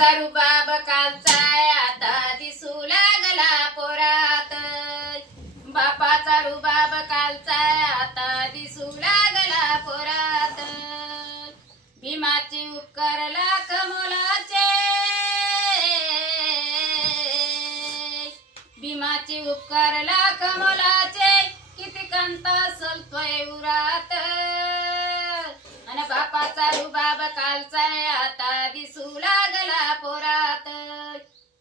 बापाचा रुबाब कालचा आता दिसू लागला पोरात. बापाचा रुबाब कालचा आता दिसू लागला पोरात. भीमाची उपकार लाख मोलाचे, भीमाची उपकार लाख मोलाचे, किती कंता सलतोय उरात. आणि बापाचा रुबाब कालचा आता दिसू लागला पोरात.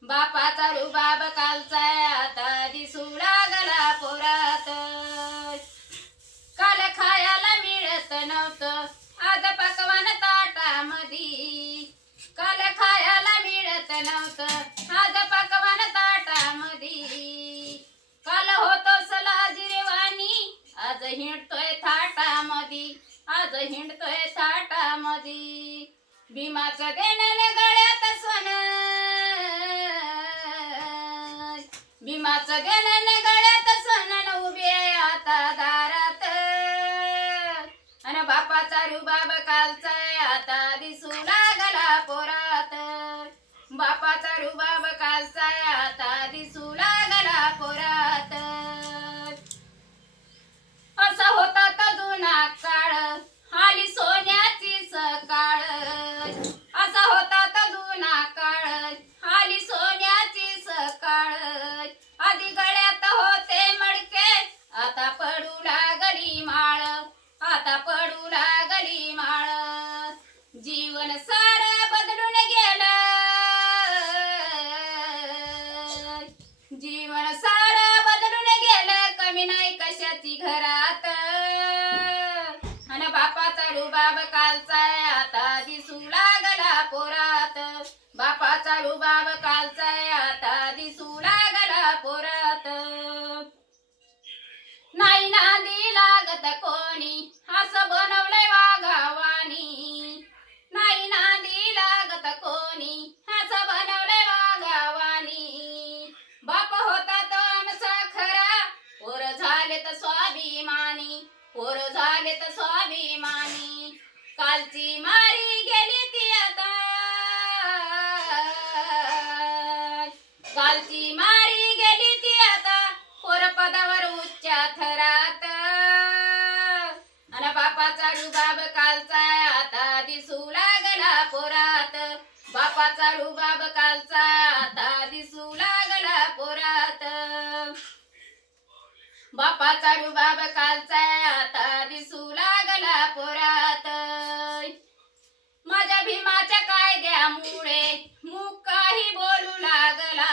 बापाचा रुबाब कालचा आता दिसू लागला पोरात. काल खायला मिळत नव्हतं आज पकवान ताटामधी. काल खायला मिळत नव्हतं आज पकवान ताटामधी. काल होतो सलाजिरवाणी आज हिंडतोय थाटामधी. आज हिंडतोय थाटामधी. भीमाचं देणं गळ्यात सोनं, भीमाचं देणं गळ्यात सोनं, उभे आता दारात. आणि बापाचा रुबाब कालचा आता दिसू लागला पोरात. बापाचा रुबाब कालचा आता दिसू लागला पोरात. असा होता तो जुना काळ आली सोन्याची सकाळ. असा होता तो जुना काळ आली सोन्याची सकाळ. आधी गळ्यात होते मडके आता पडू लागली माळ. आता पडू लागली माळ. जीवन सार बदलून गेलं, जीवन सार बदलून गेलं, कमी नाही कशाची घरात. आणि बापाचा रुबाब कालचा आता दिसू लागला पोरात. बापाचा रुबाब कालचा आता दिसू लागला पोरात. नाही नांदी लागत कोणी असं बनवलंय वाघावानी. नाही नांदी लागत कोणी असं बनवलंय वाघावानी. बाप होता तो आमचा खरा पोर झाले तर स्वाभिमानी. पोर झाले तर स्वाभिमानी. कालची मारी गेली ती आता, कालची मारी गेली ती आता, पोर पदावर उच्च थरात. आणि बापाचा रुबाब कालचा आता दिसू लागला पोरात. बापाचा रुबाब कालचा आता दिसू लागला पोरात. बापाचा रुबाब कालचा आता दिसू लागला पोरात. माझ्या भीमाच्या कायद्यामुळे मूक काही बोलू लागला.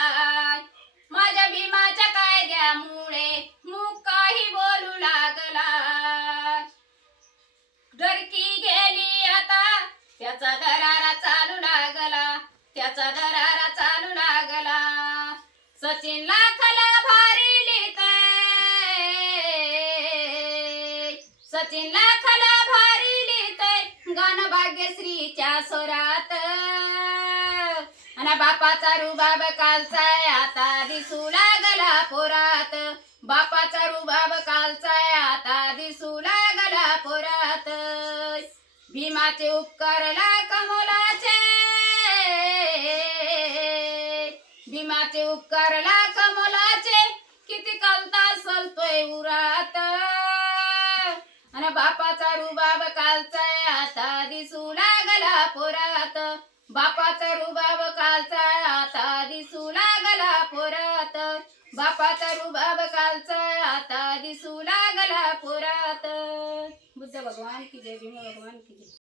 माझ्या भीमाच्या कायद्यामुळे मूक काही बोलू लागला. डरकी गेली आता त्याचा दरारा चालू लागला. त्याचा दरारा चालू लागला. सचिन लाखाला भारी लिहितय, सचिन लाखाला भारी लिहितय, गाणं भाग्यश्रीच्या स्वरात. आणि बापाचा रुबाब कालचा आता दिसू लागला पोरात. बापाचा रुबाब कालचा आता दिसू लागला पोरात. भीमाचे उपकार लाख मोलाचे, भीमाचे उपकार लाख मोलाचे, किती कलता सलतोय उरात. आणि बापाचा रुबाब कालचा आता दिसू लागला पोरात. बापाचा रुबाब कालचा आता दिसू लागला पोरात. बापाचा रुबाब कालचा आता दिसू लागला पोरात. बुद्ध भगवान की जय, भीम भगवान की जय.